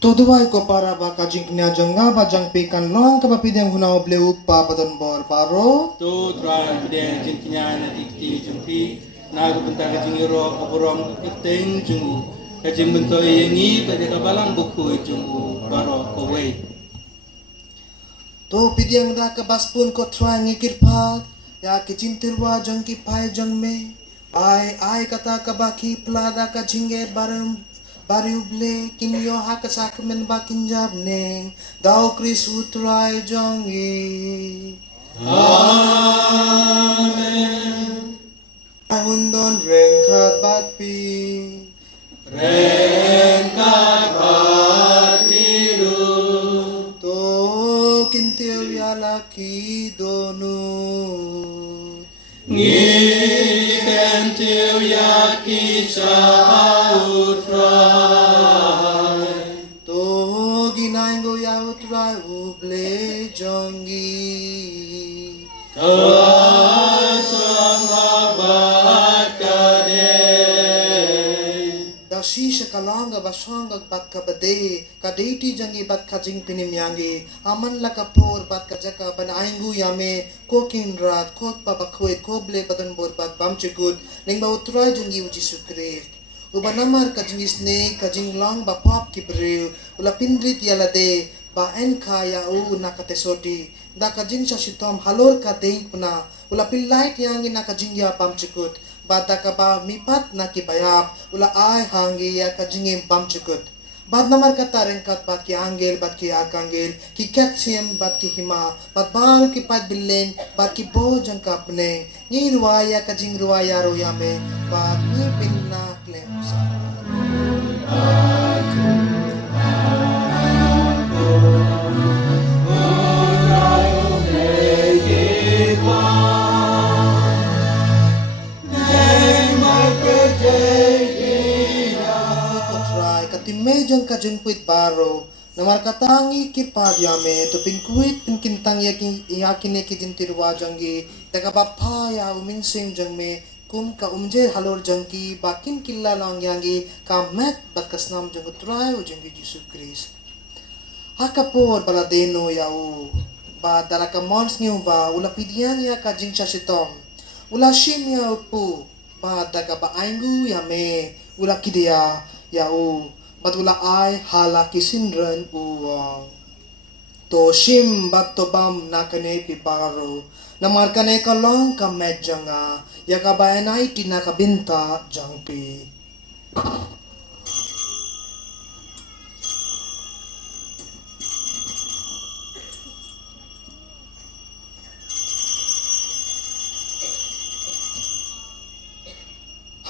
Tuduay ko para baka jingknya jengga bajang pikan long kapapidang hunaw bleuk papadon bor paro. Tu tran pidang jingknya na dikti jengpi na bentar jingiro kaburong keteng jenggu kajing bentoy yengi pada kabalang buku jenggu baro kowe. To pidang da kabaspun ko try ngikir pat ya kicintirwa jengki pai jengme ai kata kabaki plada ka jingget bareng Bariuble kinyo hakasakumen bakin jabneng Dao Kris utrai jongi Amen. Ahundon rengkat batpi Rengkat batiru To kintil yalaki donu Ngiken tiu yaki sautrai To ginainggo yautrai uble jongi Kasang abad kade Da ka shisha kalanga basanga bat ka bade ka deiti jangi bat ka jing pinim yangi aman la ka por bat ka jaka ban aingu yame kokin rat kot pa bakwet koble badan bor bat bam chegud ning ba utrai jangi uji sukre uba namar ka jing isne ka jing long ba pop ki breu ula pindrit yala de ba en kaya u nakatesoti da ka jing shashitom halor ka teing puna ula pillait yangi nakajing ya bam chekut bada ka ba mipat na kibayap ula ay hangi ya kajingim bam chekut bad namar kata rengkat bat ki angel bat ki akangel ki katsiem bat ki hima bat bal ki pat bilen bat ki bo jang kapne ni ruaya kajing ruaya royame bat ni pinna klem sa Timejang kajeng puit baro namar katangi kirpad yame to pinkuit pinkintang yakine kijintir wajangi daga bappa ya uminsing jangme kum ka umje halor jangki bakin killa long yangi ka met batkasnam jang utrai ujangi Yesus Kristus hakapor baladeno yau ba dalaka mons ngiu ba ula pidian ya kajing chasitom ula shim ya upu ba daga ba aingu yame ula kidia yau batula ay hala kisinren uwang to shim bat to bam nakane piparo namarkane kalong ka medjanga yakabayanay tinakabinta jangpi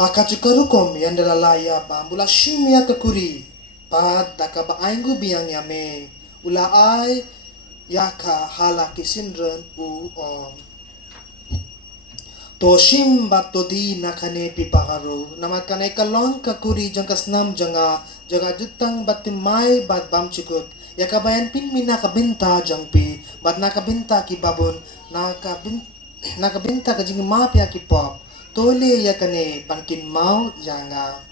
Hakachukarukom yang dalalaya bambula shimya kakuri pad dakaba aingu biang yame ula ay yaka hala kisinren uong to shim batodi nakane pipakaro namakane kalong kakuri jangkasnam janga jaga jutang batimay bad bam chikut yakabayan pinmina kabinta jangpi bad nakabinta ki babon nakabinta kajing mapya ki pop tole yakane pankin mau yanga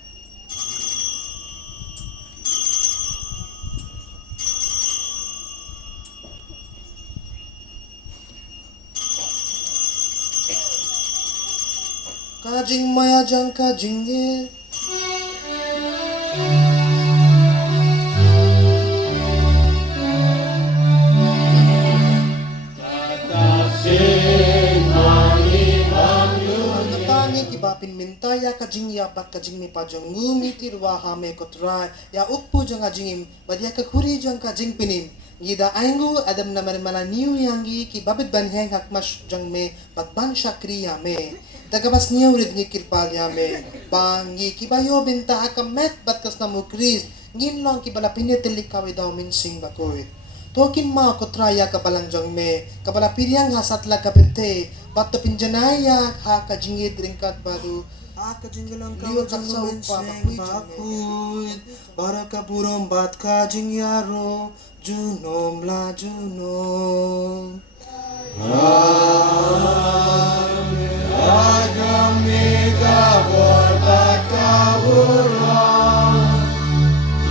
kajing maya jang kajing ye bapin mintaya kajing ya bat kajing mi pajang ngumitir wahame kotrai ya ukpu jang kajingim badia kakuri jang kajing pinim gida aingu adam na marmala niu yangi ki babit banheng hakmas jang me bat ban shakri yame dagabas niu rid ngi kirpal yame bangi ki bayo binta hakamet bat kas namu kris ngin long ki bala pinetili kawi daw minsing bakoit tokin ma kotraya kabalang jang me kabala piryang hasatla kapite bato pinjanaya ha kajingit ringkat badu ha kajingalang liyo jaksa upa bakuit para kapurom bat kajingyaro junom la junom agami kabor bat kapurom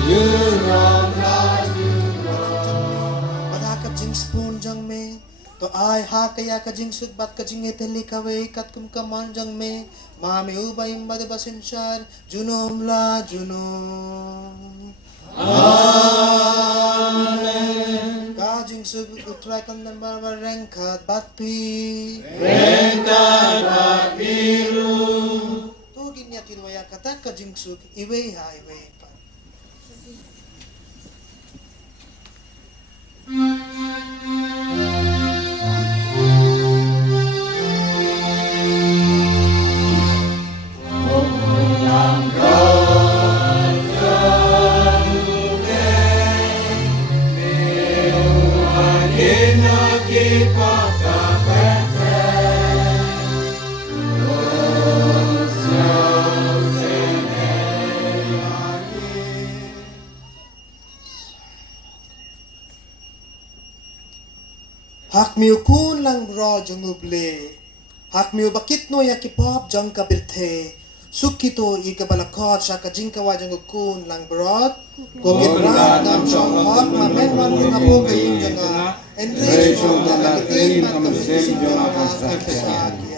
junom la junom pada kajing spoon jang me to ay ha kaya kajing sudbat kajing eteli kawe kat kum kamanjang me mami ubay madabasin syar junom la junom amen kajing sud utray kandan barbar rengkat batpi ru tugin niya tirwaya kata kajing sud iwe ha iwe pa hak miu kun lang ro junguble hak miu bakit no yakipop jang kabirte Sukito ika balakot sa kajingka wajang kun lang brot. Kogit rat nam song hot mamen man kita po kayong janga. Enrich mo na kagitin at kamisip janga kakasaki.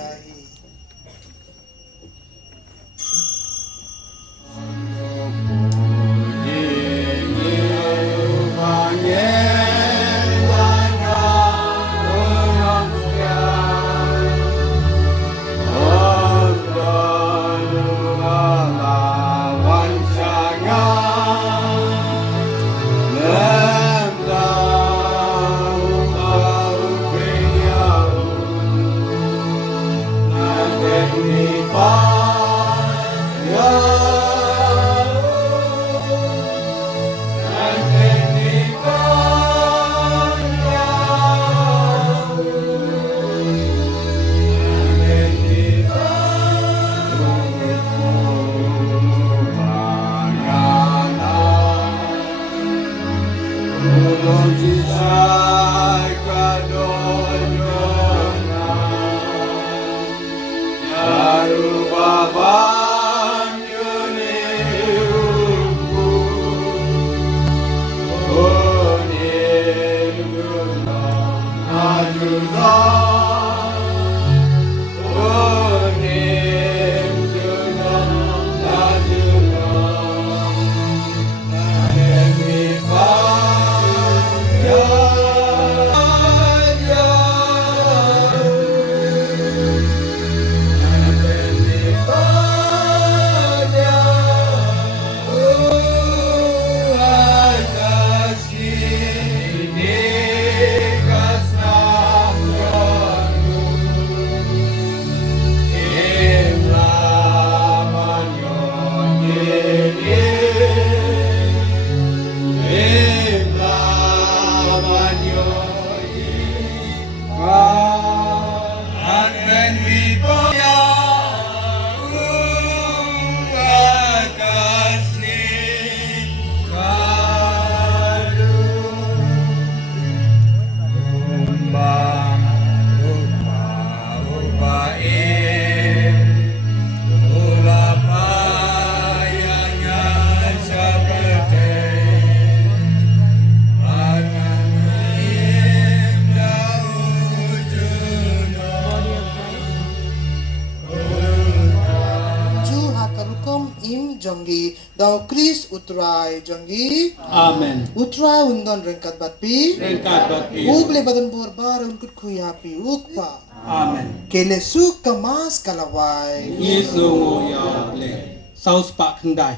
Jonggi daw Chris utrai jonggi Amen. utrai undon rengkat batpi Rengkat batpi. uble badan bor bar unkut kuyapi ukpa Amen. kele suk kamas kalawai Yesu ngo ya le. Sau spa kendai.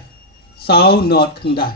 Sau not kendai.